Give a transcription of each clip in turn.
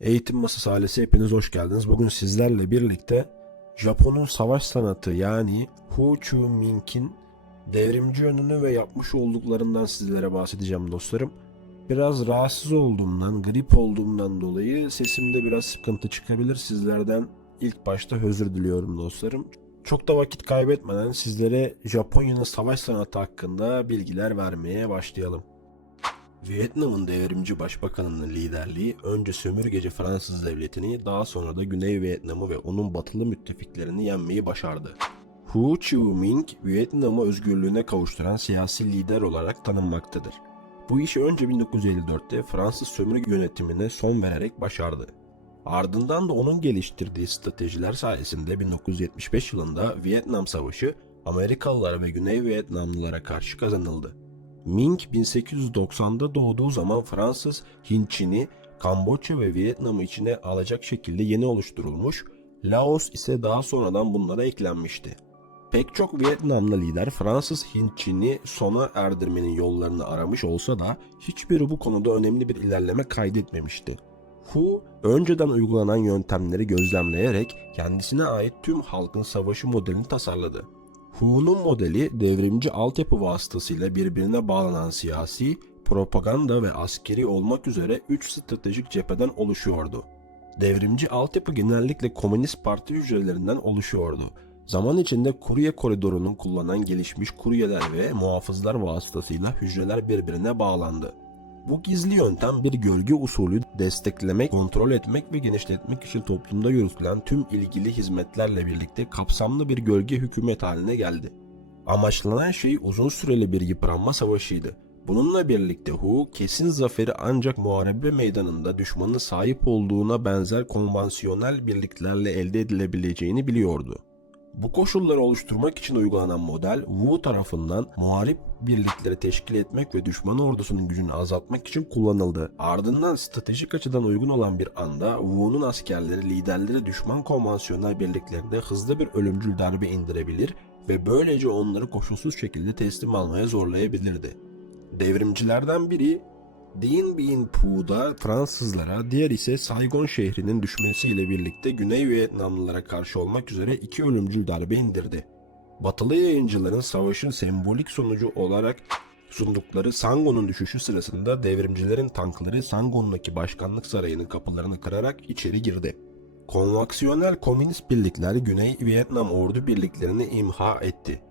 Eğitim Masası ailesi hepiniz hoş geldiniz. Bugün sizlerle birlikte Japon'un savaş sanatı yani Ho Chi Minh'in devrimci yönünü ve yapmış olduklarından sizlere bahsedeceğim dostlarım. Biraz rahatsız olduğumdan, grip olduğumdan dolayı sesimde biraz sıkıntı çıkabilir. Sizlerden ilk başta özür diliyorum dostlarım. Çok da vakit kaybetmeden sizlere Japonya'nın savaş sanatı hakkında bilgiler vermeye başlayalım. Vietnam'ın devrimci başbakanının liderliği önce sömürgeci Fransız devletini daha sonra da Güney Vietnam'ı ve onun batılı müttefiklerini yenmeyi başardı. Ho Chi Minh, Vietnam'ı özgürlüğüne kavuşturan siyasi lider olarak tanınmaktadır. Bu işi önce 1954'te Fransız sömürge yönetimine son vererek başardı. Ardından da onun geliştirdiği stratejiler sayesinde 1975 yılında Vietnam Savaşı Amerikalılara ve Güney Vietnamlılara karşı kazanıldı. Ming 1890'da doğduğu zaman Fransız Hintçini Kamboçya ve Vietnam'ı içine alacak şekilde yeni oluşturulmuş, Laos ise daha sonradan bunlara eklenmişti. Pek çok Vietnamlı lider Fransız Hintçini sona erdirmenin yollarını aramış olsa da hiçbiri bu konuda önemli bir ilerleme kaydetmemişti. Hu, önceden uygulanan yöntemleri gözlemleyerek kendisine ait tüm halkın savaşı modelini tasarladı. Hu'nun modeli devrimci altyapı vasıtasıyla birbirine bağlanan siyasi, propaganda ve askeri olmak üzere 3 stratejik cepheden oluşuyordu. Devrimci altyapı genellikle Komünist Parti hücrelerinden oluşuyordu. Zaman içinde kurye koridorunun kullanan gelişmiş kuryeler ve muhafızlar vasıtasıyla hücreler birbirine bağlandı. Bu gizli yöntem bir gölge usulü desteklemek, kontrol etmek ve genişletmek için toplumda yürütülen tüm ilgili hizmetlerle birlikte kapsamlı bir gölge hükümet haline geldi. Amaçlanan şey uzun süreli bir yıpranma savaşıydı. Bununla birlikte Hu kesin zaferi ancak muharebe meydanında düşmanın sahip olduğuna benzer konvansiyonel birliklerle elde edilebileceğini biliyordu. Bu koşulları oluşturmak için uygulanan model Wu tarafından muharip birlikleri teşkil etmek ve düşman ordusunun gücünü azaltmak için kullanıldı. Ardından stratejik açıdan uygun olan bir anda Wu'nun askerleri liderleri düşman konvansiyonel birliklerinde hızlı bir ölümcül darbe indirebilir ve böylece onları koşulsuz şekilde teslim almaya zorlayabilirdi. Devrimcilerden biri Dien Bien Phu'da Fransızlara, diğer ise Saigon şehrinin düşmesiyle birlikte Güney Vietnamlılara karşı olmak üzere iki ölümcül darbe indirdi. Batılı yayıncıların savaşın sembolik sonucu olarak sundukları Saigon'un düşüşü sırasında devrimcilerin tankları Saigon'daki başkanlık sarayının kapılarını kırarak içeri girdi. Konvaksiyonel komünist birlikler Güney Vietnam ordu birliklerini imha etti.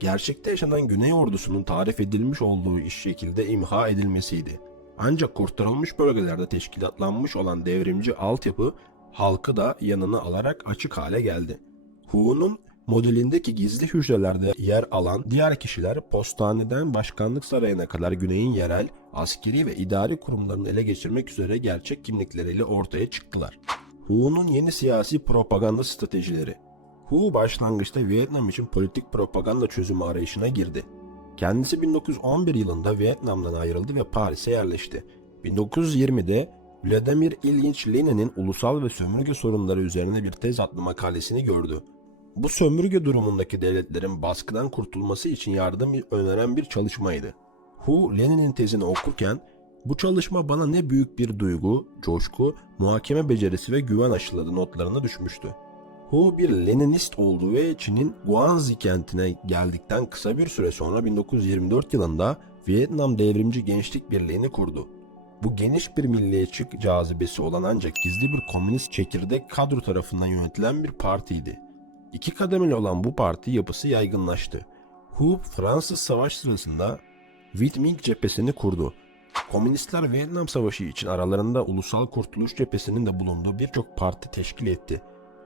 Gerçekte yaşanan Güney ordusunun tarif edilmiş olduğu iş şekilde imha edilmesiydi. Ancak kurtarılmış bölgelerde teşkilatlanmış olan devrimci altyapı halkı da yanına alarak açık hale geldi. Hu'nun modelindeki gizli hücrelerde yer alan diğer kişiler postaneden başkanlık sarayına kadar güneyin yerel, askeri ve idari kurumlarını ele geçirmek üzere gerçek kimlikleriyle ortaya çıktılar. Hu'nun yeni siyasi propaganda stratejileri Hu başlangıçta Vietnam için politik propaganda çözümü arayışına girdi. Kendisi 1911 yılında Vietnam'dan ayrıldı ve Paris'e yerleşti. 1920'de Vladimir İlyich Lenin'in ulusal ve sömürge sorunları üzerine bir tez adlı makalesini gördü. Bu sömürge durumundaki devletlerin baskıdan kurtulması için yardım öneren bir çalışmaydı. Hu Lenin'in tezini okurken bu çalışma bana ne büyük bir duygu, coşku, muhakeme becerisi ve güven aşıladı notlarına düşmüştü. Hu bir Leninist oldu ve Çin'in Guangxi kentine geldikten kısa bir süre sonra 1924 yılında Vietnam Devrimci Gençlik Birliği'ni kurdu. Bu geniş bir milliyetçi cazibesi olan ancak gizli bir komünist çekirdek kadro tarafından yönetilen bir partiydi. İki kademeli olan bu parti yapısı yaygınlaştı. Hu Fransız Savaş sırasında Viet Minh cephesini kurdu. Komünistler Vietnam Savaşı için aralarında Ulusal Kurtuluş Cephesi'nin de bulunduğu birçok parti teşkil etti.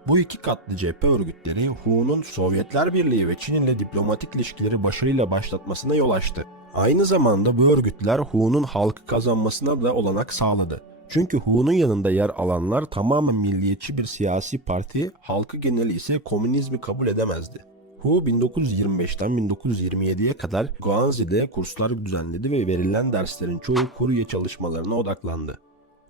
Bu iki katlı cephe örgütleri Hu'nun Sovyetler Birliği ve Çin ile diplomatik ilişkileri başarıyla başlatmasına yol açtı. Aynı zamanda bu örgütler Hu'nun halkı kazanmasına da olanak sağladı. Çünkü Hu'nun yanında yer alanlar tamamen milliyetçi bir siyasi parti, halkı geneli ise komünizmi kabul edemezdi. Hu 1925'ten 1927'ye kadar Guangxi'de kurslar düzenledi ve verilen derslerin çoğu kurye çalışmalarına odaklandı.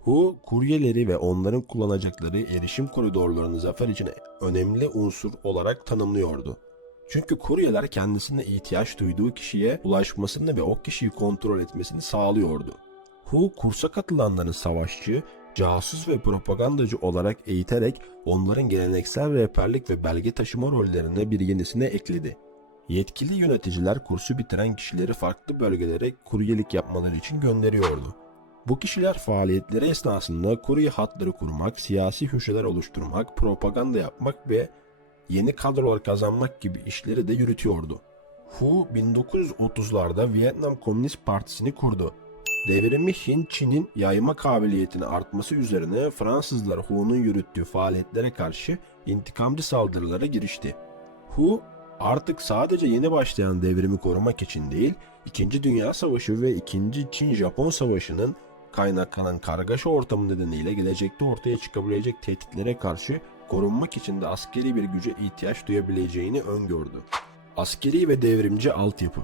Hu, kuryeleri ve onların kullanacakları erişim koridorlarını zafer için önemli unsur olarak tanımlıyordu. Çünkü kuryeler kendisine ihtiyaç duyduğu kişiye ulaşmasını ve o kişiyi kontrol etmesini sağlıyordu. Hu, kursa katılanların savaşçı, casus ve propagandacı olarak eğiterek onların geleneksel rehberlik ve belge taşıma rollerine bir yenisini ekledi. Yetkili yöneticiler kursu bitiren kişileri farklı bölgelere kuryelik yapmaları için gönderiyordu. Bu kişiler faaliyetleri esnasında kurye hatları kurmak, siyasi köşeler oluşturmak, propaganda yapmak ve yeni kadrolar kazanmak gibi işleri de yürütüyordu. Hu 1930'larda Vietnam Komünist Partisi'ni kurdu. Devrimi Hint Çin'in yayma kabiliyetini artması üzerine Fransızlar Hu'nun yürüttüğü faaliyetlere karşı intikamcı saldırılara girişti. Hu artık sadece yeni başlayan devrimi korumak için değil, İkinci Dünya Savaşı ve İkinci Çin-Japon Savaşı'nın kaynaklanan kargaşa ortamı nedeniyle gelecekte ortaya çıkabilecek tehditlere karşı korunmak için de askeri bir güce ihtiyaç duyabileceğini öngördü. Askeri ve devrimci altyapı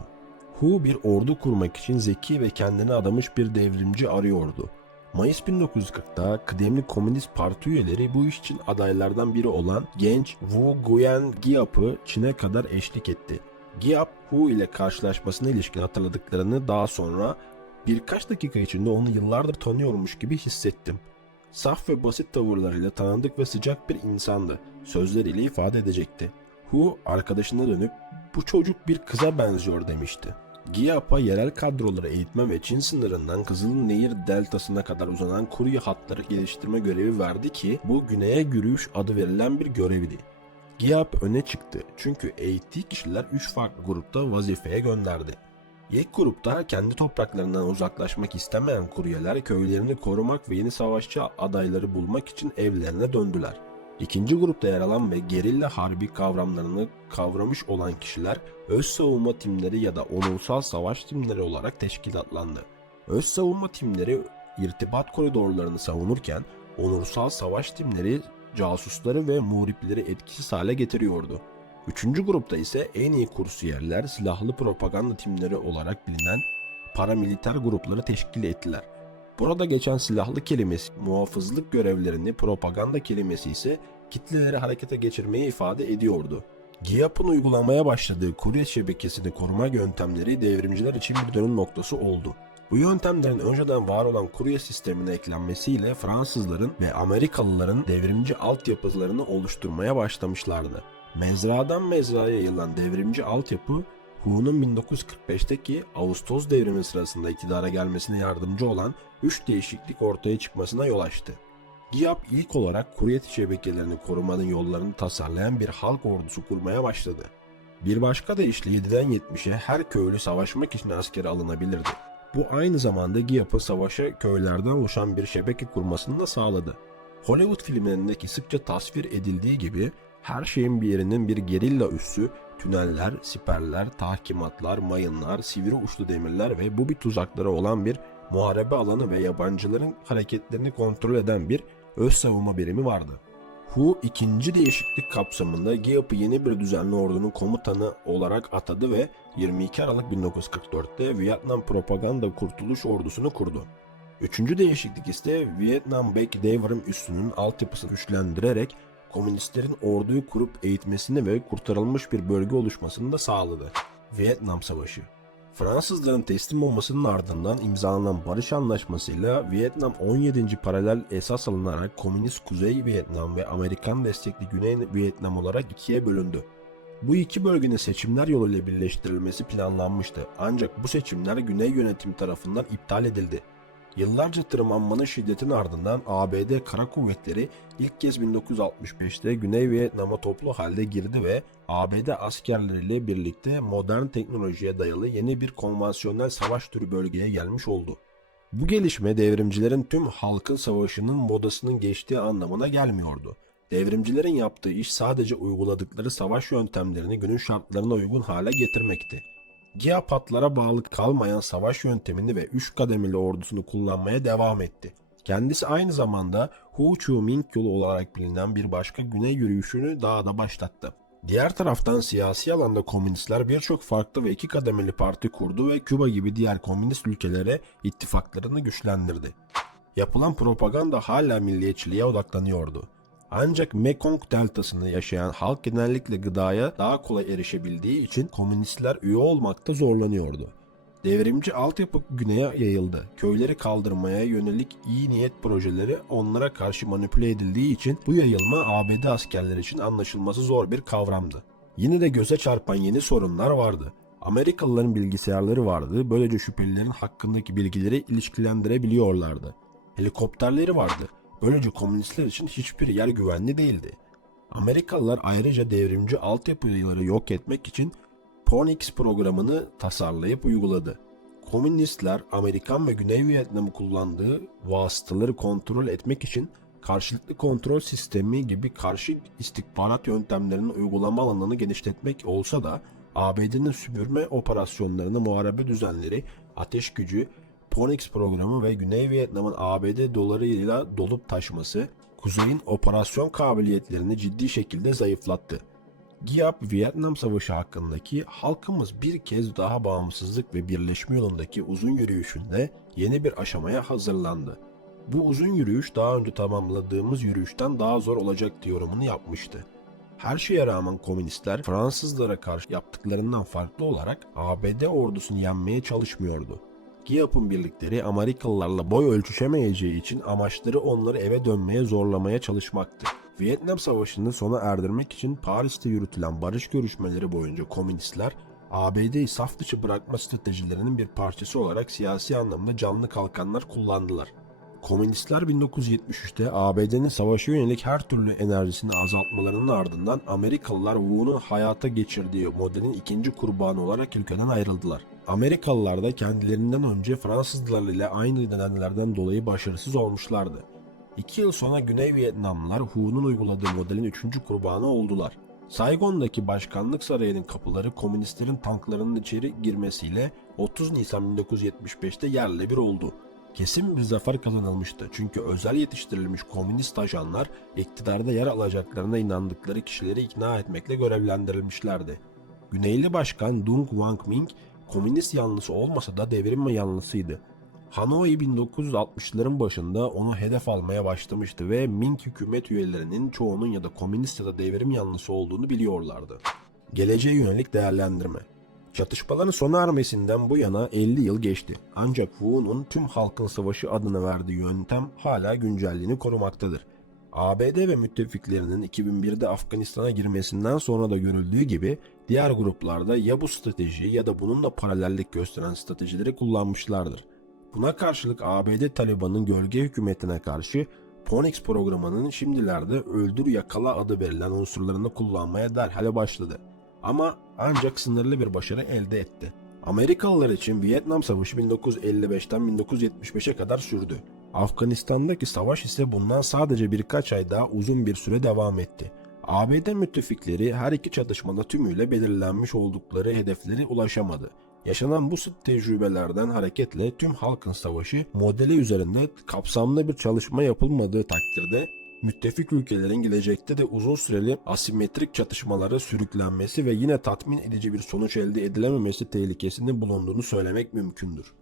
Hu bir ordu kurmak için zeki ve kendine adamış bir devrimci arıyordu. Mayıs 1940'da kıdemli Komünist Parti üyeleri bu iş için adaylardan biri olan genç Wu Guyan Giap'ı Çin'e kadar eşlik etti. Giap, Hu ile karşılaşmasına ilişkin hatırladıklarını daha sonra birkaç dakika içinde onu yıllardır tanıyormuş gibi hissettim. Saf ve basit tavırlarıyla tanıdık ve sıcak bir insandı. Sözleriyle ifade edecekti. Hu arkadaşına dönüp bu çocuk bir kıza benziyor demişti. GİAP'a yerel kadroları eğitme ve Çin sınırından Kızılnehir deltasına kadar uzanan kurye hatları geliştirme görevi verdi ki bu güneye yürüyüş adı verilen bir görevdi. GİAP öne çıktı çünkü eğittiği kişiler 3 farklı grupta vazifeye gönderdi. İlk grupta kendi topraklarından uzaklaşmak istemeyen kuryeler köylerini korumak ve yeni savaşçı adayları bulmak için evlerine döndüler. İkinci grupta yer alan ve gerilla harbi kavramlarını kavramış olan kişiler öz savunma timleri ya da onursal savaş timleri olarak teşkilatlandı. Öz savunma timleri irtibat koridorlarını savunurken onursal savaş timleri casusları ve muhripleri etkisiz hale getiriyordu. Üçüncü grupta ise en iyi kursiyerler silahlı propaganda timleri olarak bilinen paramiliter grupları teşkil ettiler. Burada geçen silahlı kelimesi muhafızlık görevlerini, propaganda kelimesi ise kitleleri harekete geçirmeyi ifade ediyordu. GİAP'ın uygulamaya başladığı kurye şebekesini koruma yöntemleri devrimciler için bir dönüm noktası oldu. Bu yöntemlerin önceden var olan kurye sistemine eklenmesiyle Fransızların ve Amerikalıların devrimci altyapılarını oluşturmaya başlamışlardı. Mezradan mezraya yayılan devrimci altyapı Hu'nun 1945'teki Ağustos devrimi sırasında iktidara gelmesine yardımcı olan 3 değişiklik ortaya çıkmasına yol açtı. GİAP ilk olarak kurye şebekelerini korumanın yollarını tasarlayan bir halk ordusu kurmaya başladı. Bir başka deyişle 7'den 70'e her köylü savaşmak için askere alınabilirdi. Bu aynı zamanda GİAP'ın savaşa köylerden oluşan bir şebeke kurmasını da sağladı. Hollywood filmlerindeki sıkça tasvir edildiği gibi her şeyin bir yerinin bir gerilla üssü, tüneller, siperler, tahkimatlar, mayınlar, sivri uçlu demirler ve bu bir tuzakları olan bir muharebe alanı ve yabancıların hareketlerini kontrol eden bir öz savunma birimi vardı. Hu ikinci değişiklik kapsamında GİAP'ı yeni bir düzenli ordunun komutanı olarak atadı ve 22 Aralık 1944'te Vietnam Propaganda Kurtuluş Ordusu'nu kurdu. Üçüncü değişiklik ise Vietnam Back Devrim üssünün altyapısını güçlendirerek komünistlerin orduyu kurup eğitmesini ve kurtarılmış bir bölge oluşmasını da sağladı. Vietnam Savaşı Fransızların teslim olmasının ardından imzalanan barış anlaşmasıyla Vietnam 17. paralel esas alınarak Komünist Kuzey Vietnam ve Amerikan destekli Güney Vietnam olarak ikiye bölündü. Bu iki bölgenin seçimler yoluyla birleştirilmesi planlanmıştı ancak bu seçimler Güney yönetim tarafından iptal edildi. Yıllarca tırmanmanın şiddetin ardından ABD kara kuvvetleri ilk kez 1965'te Güney Vietnam'a toplu halde girdi ve ABD askerleriyle birlikte modern teknolojiye dayalı yeni bir konvansiyonel savaş türü bölgeye gelmiş oldu. Bu gelişme devrimcilerin tüm halkın savaşının modasının geçtiği anlamına gelmiyordu. Devrimcilerin yaptığı iş sadece uyguladıkları savaş yöntemlerini günün şartlarına uygun hale getirmekti. Giapatlara bağlı kalmayan savaş yöntemini ve üç kademeli ordusunu kullanmaya devam etti. Kendisi aynı zamanda Ho Chi Minh yolu olarak bilinen bir başka güney yürüyüşünü daha da başlattı. Diğer taraftan siyasi alanda komünistler birçok farklı ve iki kademeli parti kurdu ve Küba gibi diğer komünist ülkelere ittifaklarını güçlendirdi. Yapılan propaganda hala milliyetçiliğe odaklanıyordu. Ancak Mekong deltasını yaşayan halk genellikle gıdaya daha kolay erişebildiği için komünistler üye olmakta zorlanıyordu. Devrimci altyapı güneye yayıldı. Köyleri kaldırmaya yönelik iyi niyet projeleri onlara karşı manipüle edildiği için bu yayılma ABD askerleri için anlaşılması zor bir kavramdı. Yine de göze çarpan yeni sorunlar vardı. Amerikalıların bilgisayarları vardı. Böylece şüphelilerin hakkındaki bilgileri ilişkilendirebiliyorlardı. Helikopterleri vardı. Böylece komünistler için hiçbir yer güvenli değildi. Amerikalılar ayrıca devrimci altyapıları yok etmek için Ponix programını tasarlayıp uyguladı. Komünistler Amerikan ve Güney Vietnam'ı kullandığı vasıtaları kontrol etmek için karşılıklı kontrol sistemi gibi karşı istihbarat yöntemlerinin uygulama alanını genişletmek olsa da ABD'nin süpürme operasyonlarını muharebe düzenleri, ateş gücü, Ponix programı ve Güney Vietnam'ın ABD dolarıyla dolup taşması, Kuzey'in operasyon kabiliyetlerini ciddi şekilde zayıflattı. GIAP Vietnam Savaşı hakkındaki halkımız bir kez daha bağımsızlık ve birleşme yolundaki uzun yürüyüşünde yeni bir aşamaya hazırlandı. Bu uzun yürüyüş daha önce tamamladığımız yürüyüşten daha zor olacak yorumunu yapmıştı. Her şeye rağmen komünistler Fransızlara karşı yaptıklarından farklı olarak ABD ordusunu yenmeye çalışmıyordu. GIAP'ın birlikleri Amerikalılarla boy ölçüşemeyeceği için amaçları onları eve dönmeye zorlamaya çalışmaktı. Vietnam Savaşı'nı sona erdirmek için Paris'te yürütülen barış görüşmeleri boyunca komünistler ABD'yi saf dışı bırakma stratejilerinin bir parçası olarak siyasi anlamda canlı kalkanlar kullandılar. Komünistler 1973'te ABD'nin savaşa yönelik her türlü enerjisini azaltmalarının ardından Amerikalılar Wu'nun hayata geçirdiği modelin ikinci kurbanı olarak ülkeden ayrıldılar. Amerikalılar da kendilerinden önce Fransızlar ile aynı nedenlerden dolayı başarısız olmuşlardı. İki yıl sonra Güney Vietnamlılar Hu'nun uyguladığı modelin üçüncü kurbanı oldular. Saigon'daki başkanlık sarayının kapıları komünistlerin tanklarının içeri girmesiyle 30 Nisan 1975'te yerle bir oldu. Kesin bir zafer kazanılmıştı çünkü özel yetiştirilmiş komünist ajanlar iktidarda yer alacaklarına inandıkları kişileri ikna etmekle görevlendirilmişlerdi. Güneyli Başkan Dung Wang Ming komünist yanlısı olmasa da devrim yanlısıydı. Hanoi 1960'ların başında onu hedef almaya başlamıştı ve Ming hükümet üyelerinin çoğunun ya da komünist ya da devrim yanlısı olduğunu biliyorlardı. Geleceğe yönelik değerlendirme. Çatışmaların sona ermesinden bu yana 50 yıl geçti. Ancak Wu'nun tüm halkın savaşı adına verdiği yöntem hala güncelliğini korumaktadır. ABD ve müttefiklerinin 2001'de Afganistan'a girmesinden sonra da görüldüğü gibi diğer gruplarda ya bu strateji ya da bununla paralellik gösteren stratejileri kullanmışlardır. Buna karşılık ABD Taliban'ın gölge hükümetine karşı Ponix programının şimdilerde öldür yakala adı verilen unsurlarını kullanmaya derhal başladı. Ama ancak sınırlı bir başarı elde etti. Amerikalılar için Vietnam Savaşı 1955'ten 1975'e kadar sürdü. Afganistan'daki savaş ise bundan sadece birkaç ay daha uzun bir süre devam etti. ABD müttefikleri her iki çatışmada tümüyle belirlenmiş oldukları hedeflere ulaşamadı. Yaşanan bu tecrübelerden hareketle tüm halkın savaşı modeli üzerinde kapsamlı bir çalışma yapılmadığı takdirde müttefik ülkelerin gelecekte de uzun süreli asimetrik çatışmalara sürüklenmesi ve yine tatmin edici bir sonuç elde edilememesi tehlikesinde bulunduğunu söylemek mümkündür.